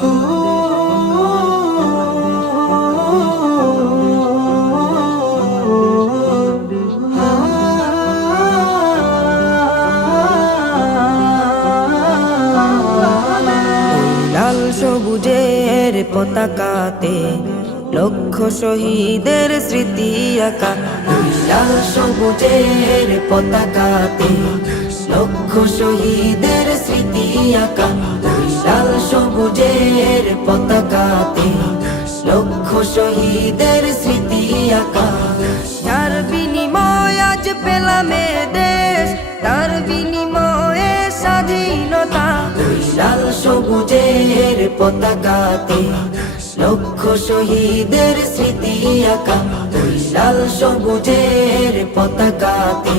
লাল সবুজের পতাকাতে লক্ষ শহীদের স্মৃতি আঁকা। লাল সবুজের পতাকাতে লক্ষ শহীদের স্মৃতি আঁকা। লাল সবুজের পতাকাতে লক্ষ শহীদের স্মৃতি আঁকা। যার বিনিময় আজ পেলাম এ দেশ, তার বিনিময়ে স্বাধীনতা। লাল সবুজের পতাকাতে লক্ষ শহীদের স্মৃতি আঁকা। লাল সবুজের পতাকাতে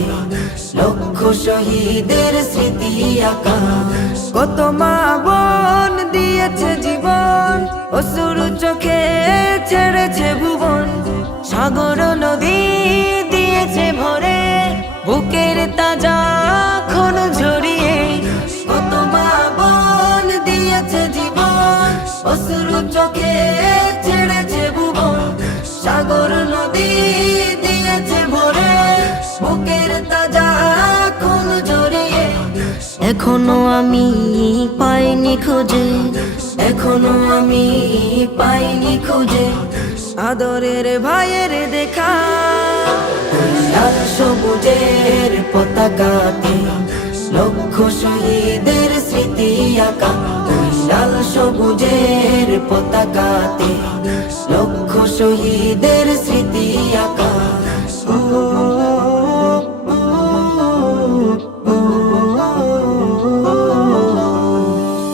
লক্ষ শহীদের স্মৃতি আঁকা। কত মা বোন দিয়েছে জীবন, অশ্রু চোখে ছেড়েছে ভুবন। সাগর নদী দিয়েছে ভরে, বুকের তাজা খুন ঝরিয়ে। কত মা বোন দিয়েছে জীবন, অশ্রু চোখে ছেড়েছে ভুবন। সাগর নদী দিয়েছে ভরে, বুকের তাজা খুন ঝরিয়ে। এখনো আমি পাইনি খুঁজে, এখনো আমি পাইনি খুঁজে আদরের ভাইয়ের দেখা। লাল সবুজের পতাকাতে লক্ষ শহীদের স্মৃতি আঁকা। লাল সবুজের পতাকাতে লক্ষ শহীদের স্মৃতি আঁকা।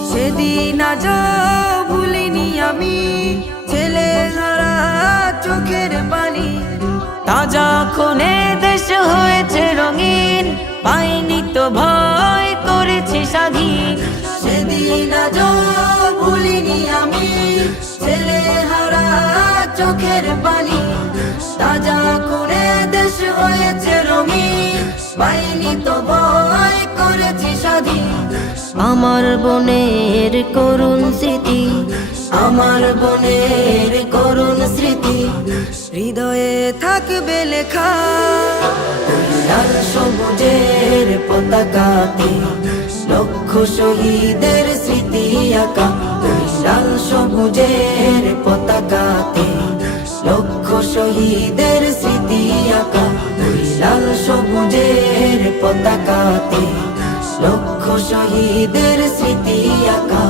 সেদিন আজ ভুলিনি আমি, ছেলে হারা চোখের পানি। তাজা খুনে দেশ হয়েছে রঙিন, পাইনি তো ভয় করেছি স্বাধীন। সেদিন আজ ভুলিনি আমি, ছেলে হারা চোখের পানি। তাজা খুনে দেশ হয়েছে রঙিন, পাইনি তো ভয় করেছি স্বাধীন। আমার বোনের করুণ স্মৃতি, আমার বোনের করুণ স্মৃতি হৃদয়ে থাকবে লেখা। লাল সবুজের পতাকাতে লক্ষ শহীদের স্মৃতি আঁকা। লাল সবুজের পতাকাতে লক্ষ শহীদের স্মৃতি আঁকা। লাল সবুজের পতাকাতে লক্ষ শহীদের স্মৃতি আঁকা।